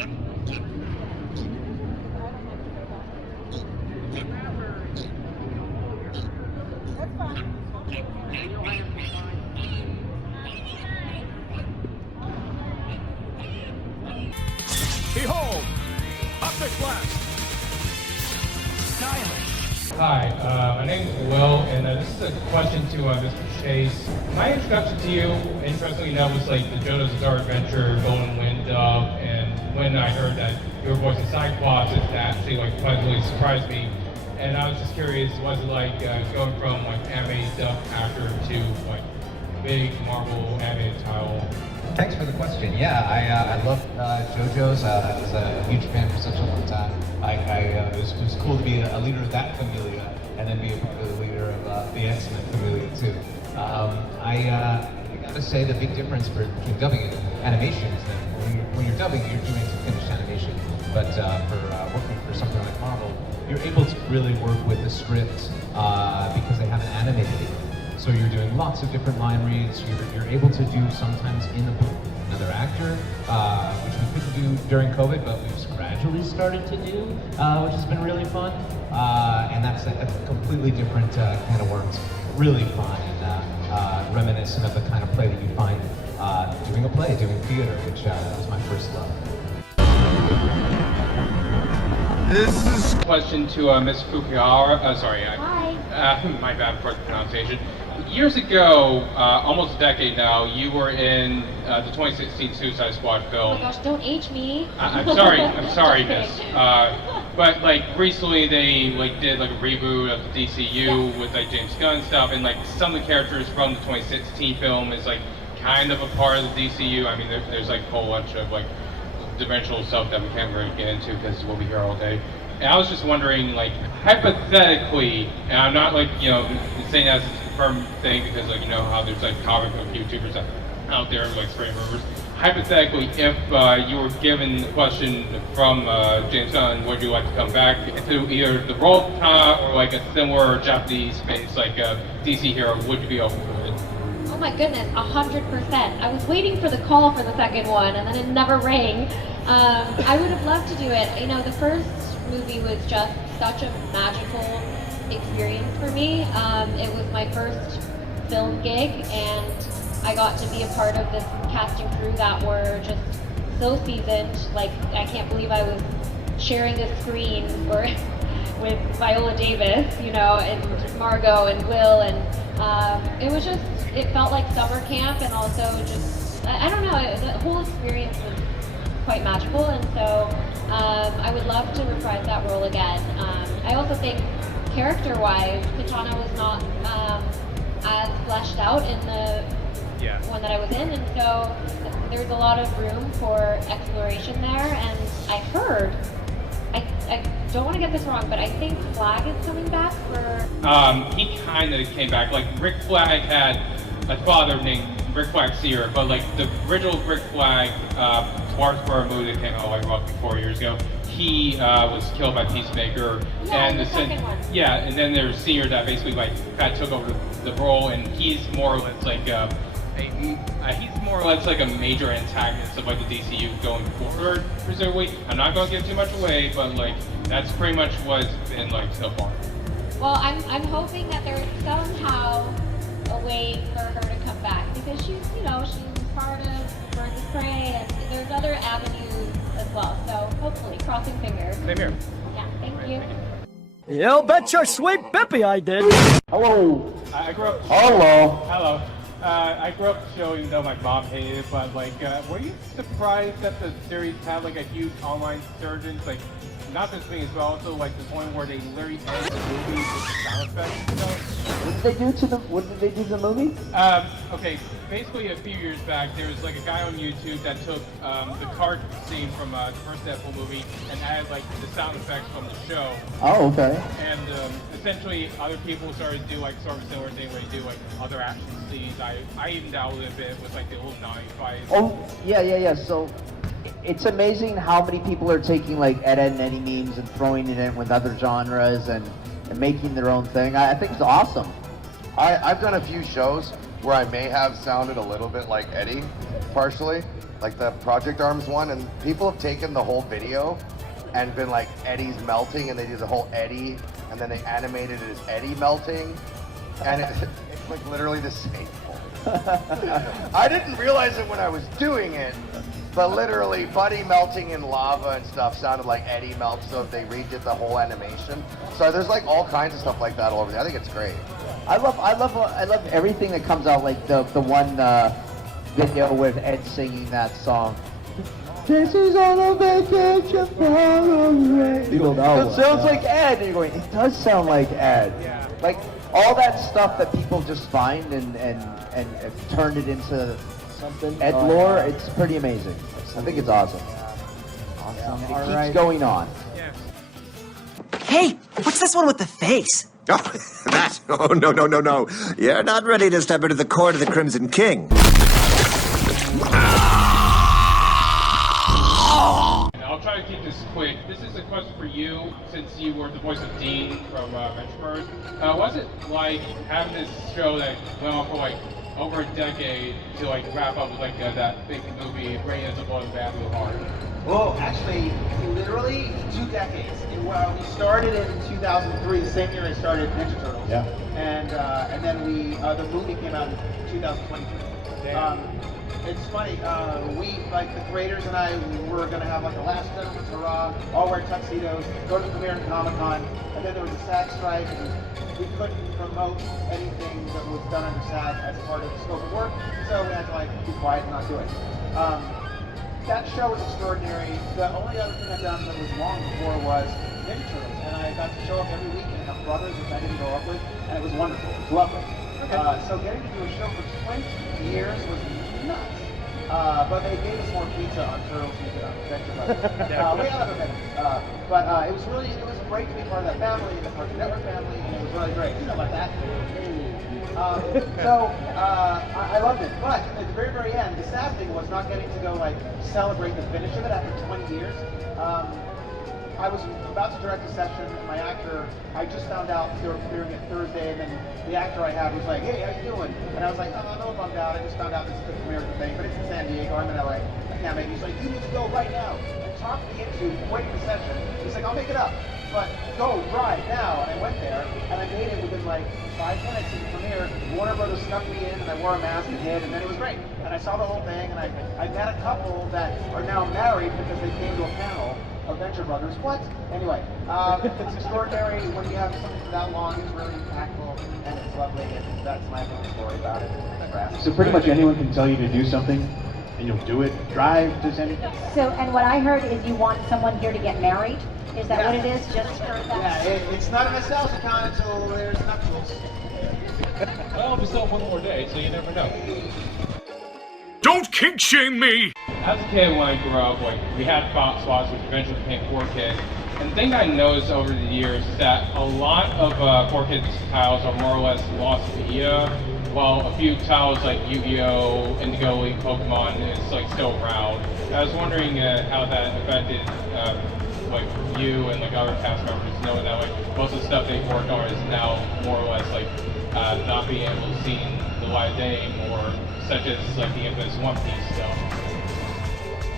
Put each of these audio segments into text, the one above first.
Behold, optic blast. Stylish. Hi, my name is Will, and this is a question to Mr. Chase. My introduction to you, interestingly enough, was like the JoJo's Bizarre Adventure, Golden Wind Dove, and when I heard that you were voicing Cyclops, it actually like pleasantly surprised me. And I was just curious, what was it like going from like anime dub actor to like big Marvel animated title? Thanks for the question. Yeah, I love JoJo's. I was a huge fan for such a long time. It was cool to be a leader of that familia and then be a part of the leader of the X-Men familia too. I gotta say the big difference for dubbing in animation is that when you're dubbing, you're doing some finished animation. But for working for something like Marvel, you're able to really work with the script because they haven't animated it. So you're doing lots of different line reads. You're able to do sometimes in the booth another actor, which we couldn't do during COVID, but we've gradually started to do, which has been really fun. And that's a completely different kind of work. Really fun and reminiscent of the kind of play that you find doing a play, doing theater, which was my first love. This is a question to Ms. Fukuhara. Hi. My bad for the pronunciation. Years ago, almost a decade now, you were in the 2016 Suicide Squad film. Oh my gosh, don't age me. I'm sorry, miss. But like recently, they like did like a reboot of the DCU with like James Gunn stuff, and like some of the characters from the 2016 film is like kind of a part of the DCU. I mean, there's like a whole bunch of like dimensional stuff that we can't really get into because we'll be here all day. And I was just wondering, like, hypothetically, and I'm not like, you know, saying that as a confirmed thing because like, you know how there's like comic book YouTubers out there like spreading rumors. Hypothetically, if you were given a question from James Gunn, would you like to come back to either the role or like a similar Japanese space like a DC hero, would you be open to it? Oh my goodness, 100%. I was waiting for the call for the second one and then it never rang. I would have loved to do it. You know, the first movie was just such a magical experience for me. It was my first film gig and I got to be a part of this cast and crew that were just so seasoned. Like, I can't believe I was sharing a screen with Viola Davis, you know, and Margot and Will, and it was just, it felt like summer camp, and also just, I don't know, the whole experience was quite magical, and so I would love to reprise that role again. I also think character-wise, Katana was not as fleshed out in the one that I was in, and so there's a lot of room for exploration there, and I heard, I don't want to get this wrong, but I think Flag is coming back for... He kind of came back. Like, Rick Flag had a father named Rick Flag Seer, but like the original Rick Flag Spartanburg movie that came out like roughly 4 years ago, he was killed by Peacemaker. Yeah, and the second one. Yeah, and then there's Seer that basically like kind of took over the role, and he's more or less like he's more or less like a major antagonist of like the DCU going forward, presumably. I'm not going to give too much away, but like that's pretty much what it's been like so far. Well, I'm hoping that there's somehow a way for her to come back, because she's, you know, she's part of Birds of Prey, and there's other avenues as well. So hopefully, crossing fingers. Same here. Yeah, thank you. You bet your sweet Bibby I did. Hello. I grew up. Hello. I grew up showing, though my mom hated it, but like, were you surprised that the series had like a huge online resurgence? Like, not this thing as well, also like the point where they literally ended the movie with the sound effects and stuff. What did they do to the movie? Okay, basically a few years back, there was like a guy on YouTube that took the card scene from the first Deadpool movie and added like the sound effects from the show. Oh, okay. And essentially, other people started to do like sort of similar thing where they do like other action scenes. I even dabbled a bit with like the old 95. Oh, yeah. So it's amazing how many people are taking like Ed, Edd and Eddy memes and throwing it in with other genres and making their own thing. I think it's awesome. I've done a few shows where I may have sounded a little bit like Eddie, partially, like the Project Arms one, and people have taken the whole video and been like Eddie's melting, and they do the whole Eddie, and then they animated it as Eddie melting, and it's like literally the same. I didn't realize it when I was doing it, but literally Buddy melting in lava and stuff sounded like Eddie melts, so if they redid the whole animation. So there's like all kinds of stuff like that all over there. I think it's great. I love everything that comes out, like the one video with Ed singing that song. This is on a vacation far away. People know it sounds like Ed. And you're going, it does sound like Ed. Yeah. Like all that stuff that people just find and turn it into something. Ed lore, it's pretty amazing. I think it's awesome. Awesome. It keeps going on. Yeah. Hey, what's this one with the face? Oh, that? Oh, no. You're not ready to step into the court of the Crimson King. I'll try to keep this quick. This is a question for you, since you were the voice of Dean from Venture. What's it like having this show that went on for like over a decade to like wrap up with like that big movie, Brilliant as a Blood and Bad Blue Heart? Well, actually, literally 2 decades. We started in 2003, the same year I started Ninja Turtles. Yeah. And then the movie came out in 2023. It's funny, like the creators and I were going to have like a last gentleman's hurrah, all wear tuxedos, go to the premiere in Comic-Con, and then there was a SAG strike, and we couldn't promote anything that was done under SAG as part of the scope of work, so we had to like be quiet and not do it. That show was extraordinary. The only other thing I've done that was long before was Ninja Turtles, and I got to show up every week and have brothers which I didn't grow up with, and it was wonderful. It was lovely. So getting to do a show for 20 years was nuts. But they gave us more pizza on Turtles than we did on Venture Brothers. We had other things. But it was great to be part of that family, the Cartoon Network family, and it was really great. You know about that? I loved it. But at the very, very end, the sad thing was not getting to go like celebrate the finish of it after 20 years. I was about to direct a session, and my actor, I just found out they were premiering it Thursday, and then the actor I had was like, hey, how you doing? And I was like, oh, I'm a little bummed out. I just found out this is the premiere of the thing, but it's in San Diego. I'm in LA. I can't make it. He's like, you need to go right now. And talked me into quitting the session. He's like, I'll make it up, but go right now. And I went there, and I made it within like 5 minutes of the premiere. Warner Brothers snuck me in, and I wore a mask and hid, and then it was great. And I saw the whole thing, and I met a couple that are now married because they came to a panel of Venture Brothers. What? Anyway, it's extraordinary when you have something for that long. It's really impactful, and it's lovely, and that's my little story about it. So pretty much anyone can tell you to do something, and you'll do it. Drive to San Diego. So, and what I heard is you want someone here to get married? Is that what it is? Just for that? Yeah, it's not a nostalgia con until there's nuptials. Well, we still have one more day, so you never know. Don't kink shame me! As a kid, when I grew up, like, we had spots which eventually became 4Kids. And the thing I noticed over the years is that a lot of 4Kids titles are more or less lost media, while a few titles like Yu-Gi-Oh!, Indigo League, Pokemon is like still around. I was wondering how that affected like you and like other cast members, knowing that like most of the stuff they've worked on is now more or less like not being able to see the light of day anymore, such as like the infamous One Piece stuff.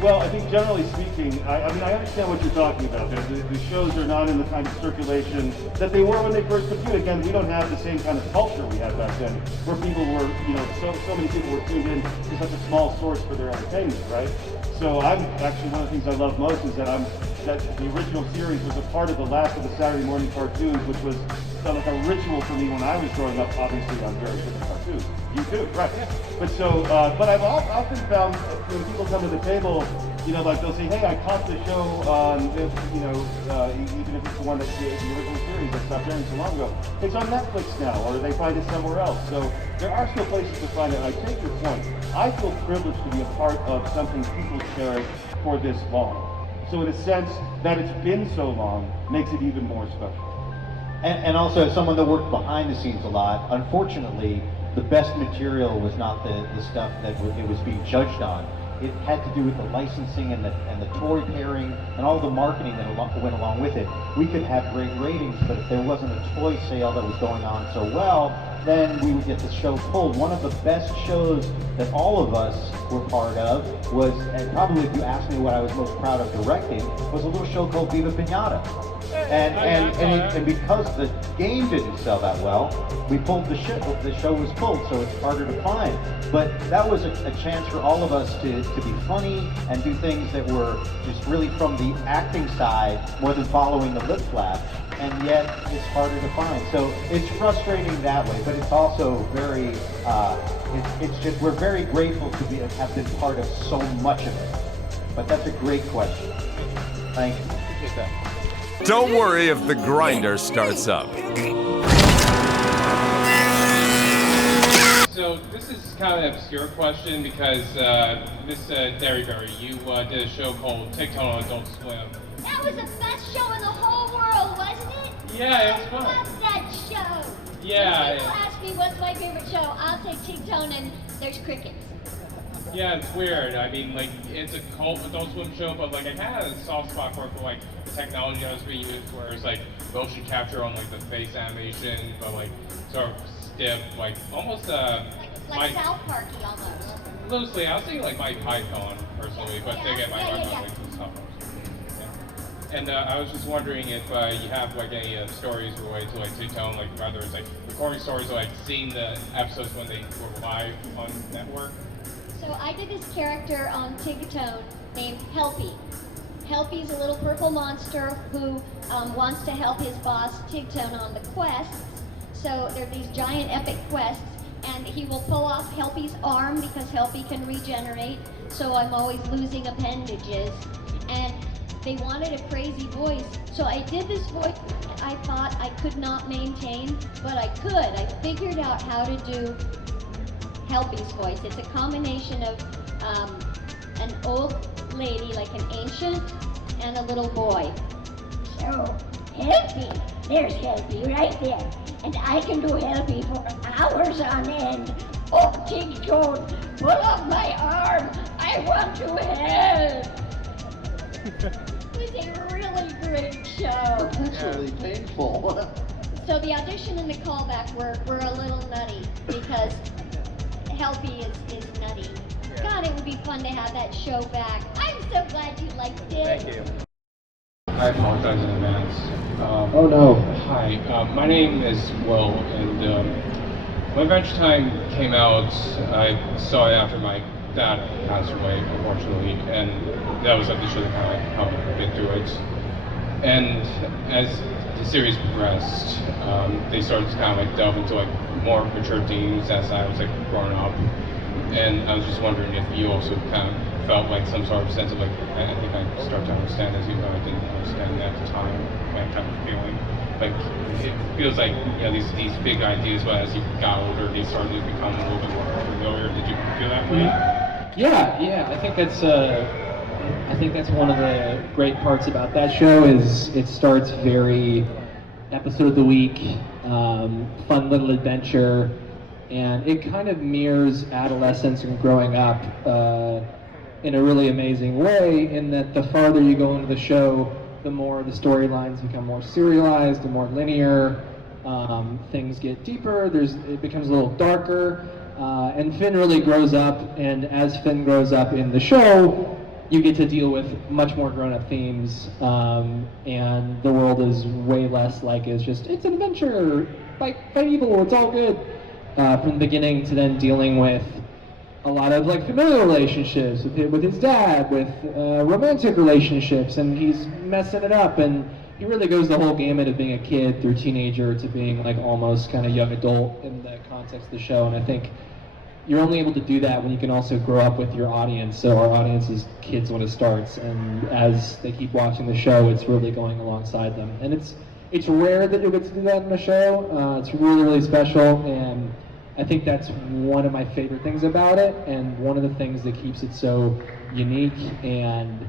Well, I think generally speaking, I mean, I understand what you're talking about. The shows are not in the kind of circulation that they were when they first debuted. Again, we don't have the same kind of culture we had back then, where people were, you know, so many people were tuned in to such a small source for their entertainment, right? So I'm actually, one of the things I love most is that the original series was a part of the last of the Saturday morning cartoons, which was like a ritual for me when I was growing up. Obviously, I'm very good at cartoons. You too, right? But so, but I've often found when people come to the table, you know, like they'll say, "Hey, I caught the show on, you know, even if it's the one that's the original series that stopped airing so long ago. It's on Netflix now, or they find it somewhere else." So there are still places to find it. I take your point. I feel privileged to be a part of something people cherish for this long. So in a sense, that it's been so long makes it even more special. And also, as someone that worked behind the scenes a lot, unfortunately, the best material was not the stuff that it was being judged on. It had to do with the licensing and the toy pairing and all the marketing that went along with it. We could have great ratings, but if there wasn't a toy sale that was going on so well, then we would get the show pulled. One of the best shows that all of us were part of was, and probably if you asked me what I was most proud of directing, was a little show called Viva Pinata. And because the game didn't sell that well, we pulled the show. The show was pulled, so it's harder to find. But that was a chance for all of us to be funny and do things that were just really from the acting side more than following the lip flap. And yet it's harder to find. So it's frustrating that way, but it's also very, it's just, we're very grateful to have been part of so much of it. But that's a great question. Thank you. Appreciate that. Don't worry if the grinder starts up. So this is kind of an obscure question because Miss Derryberry, you did a show called TikTok on Adult Swim. That was the best show in the whole world, wasn't it? Yeah, it was fun. I love that show. Yeah. When people ask me what's my favorite show, I'll say TikTok and there's crickets. Yeah, it's weird. I mean, like, it's a cult Adult Swim show, but like, I kind of had a soft spot for like the technology that was being used, where it's like motion capture on like the face animation, but like sort of stiff, like almost like South Parky almost. Loosely, I was thinking like Mike Python personally, but they get Mike Python like some stuff. Yeah. And I was just wondering if you have like any stories related to like TikTok, like whether it's like recording stories or like seeing the episodes when they were live on network. So I did this character on TikTok named Helpy. Helpy's a little purple monster who wants to help his boss TikTok on the quests. So there are these giant epic quests, and he will pull off Helpy's arm because Helpy can regenerate. So I'm always losing appendages. And they wanted a crazy voice. So I did this voice I thought I could not maintain, but I could. I figured out how to do Helpy's voice. It's a combination of an old lady, like an ancient, and a little boy. So, Helpy, there's Helpy right there. And I can do Helpy for hours on end. Oh, TikTok, pull off my arm. I want to help. It was a really great show. Potentially painful. So the audition and the callback were a little nutty because Helpy is nutty. God, it would be fun to have that show back. I'm so glad you liked it. Thank you. I apologize in advance. Oh no. Hi, my name is Will, and when Adventure Time came out, I saw it after my dad passed away, unfortunately, and that was like the show that kind of helped me get through it. And as the series progressed, they started to kind of like delve into like more mature themes as I was like growing up. And I was just wondering if you also kind of felt like some sort of sense of like, I think I started to understand this, even though I didn't understand it at the time, that type of feeling. Like, it feels like, you know, these big ideas, but as you got older, they started to become a little bit more familiar. Did you feel that way? Yeah, I think that's one of the great parts about that show is it starts very episode of the week, fun little adventure, and it kind of mirrors adolescence and growing up in a really amazing way, in that the farther you go into the show, the more the storylines become more serialized and more linear. Things get deeper, it becomes a little darker, and Finn really grows up, and as Finn grows up in the show, you get to deal with much more grown-up themes, and the world is way less like it's an adventure, fight evil, it's all good. From the beginning to then dealing with a lot of like familial relationships with his dad, with romantic relationships, and he's messing it up, and he really goes the whole gamut of being a kid through teenager to being like almost kind of young adult in the context of the show. And I think you're only able to do that when you can also grow up with your audience. So our audience is kids when it starts, and as they keep watching the show, it's really going alongside them. And it's rare that you'll get to do that in a show. It's really, really special, and I think that's one of my favorite things about it, and one of the things that keeps it so unique and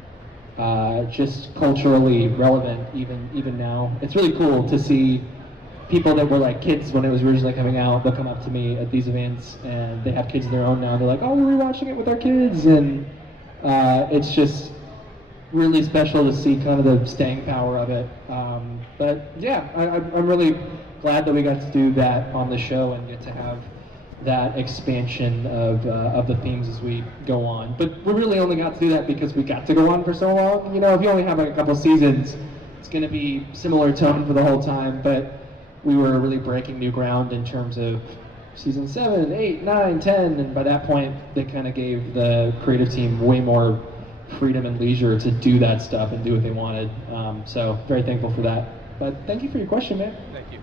just culturally relevant even now. It's really cool to see people that were like kids when it was originally coming out. They'll come up to me at these events, and they have kids of their own now. They're like, "Oh, we're watching it with our kids," and it's just really special to see kind of the staying power of it. But yeah, I'm really glad that we got to do that on the show and get to have that expansion of the themes as we go on. But we really only got to do that because we got to go on for so long. You know, if you only have like a couple seasons, it's going to be similar tone for the whole time, but we were really breaking new ground in terms of season 7, 8, 9, 10, and by that point, they kind of gave the creative team way more freedom and leisure to do that stuff and do what they wanted. So very thankful for that. But thank you for your question, man. Thank you.